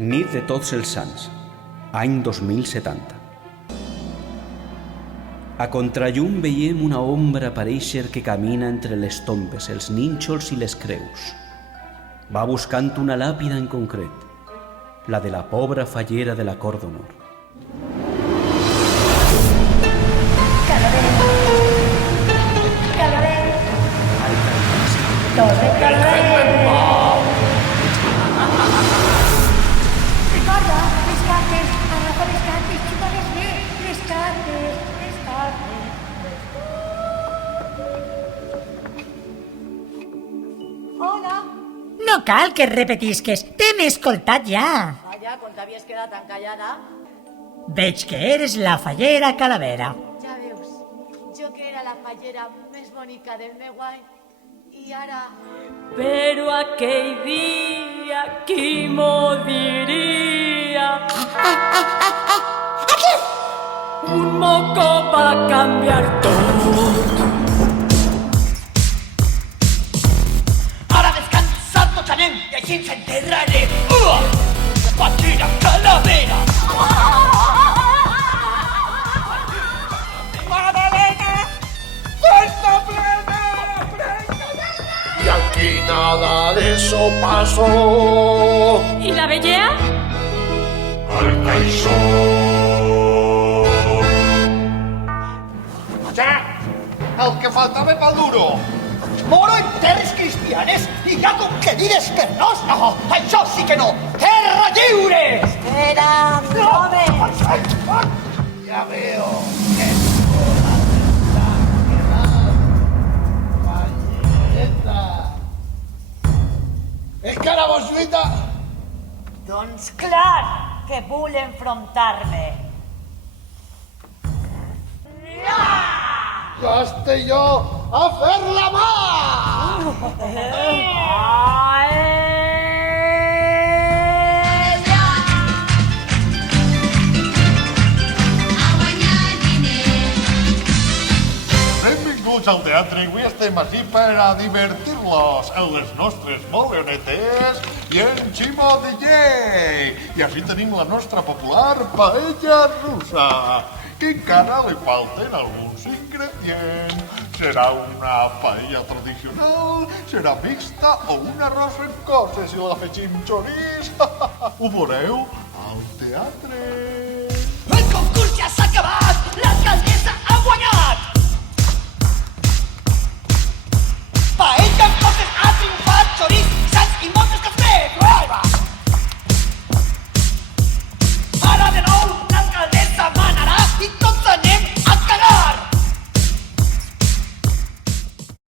Nit de Tots els Sants, any 2070. A contrallum veiem una ombra aparèixer que camina entre les tombes, els nínxols i les creus. Va buscant una làpida en concret, la de la pobra fallera de la Cort d'Honor. Recorda, les cartes, agafa les cartes, xupa-les bé, les cartes. Hola. No cal que repetisques, t'hem escoltat ja. Vaja, quan t'havies quedat tan callada. Veig que eres la fallera Calavera. Ja veus, jo que era la fallera més bonica del meu any, i ara... Pero aquell dia, qui m'ho diria? Un moco va canviar tot. Ara descansat tots anem i així ens enterrarem. Fallera Calavera! Madalena! ¡Fuerza plena! Y aquí nada de eso pasó. I la vellea? Al caixó. Ja! El que faltava pel duro! Moro en terres cristianes i ja conquerides per nos? No, això sí que no! Terra lliure! Espera, home! Ja veo que encara vos lluita? Doncs clar que vull enfrontar-me. Ja estic jo a fer la mà! Benvinguts al teatre. Avui estem així per a divertir-los en les nostres molionetes i en Ximo DJ. I així tenim la nostra popular paella russa, que encara li falten alguns ingredients. Serà una paella tradicional, serà mixta o un arròs en coses i l'afegim xoriç. Ho veureu al teatre. El concurs ja s'ha acabat! L'alcaldessa ha guanyat!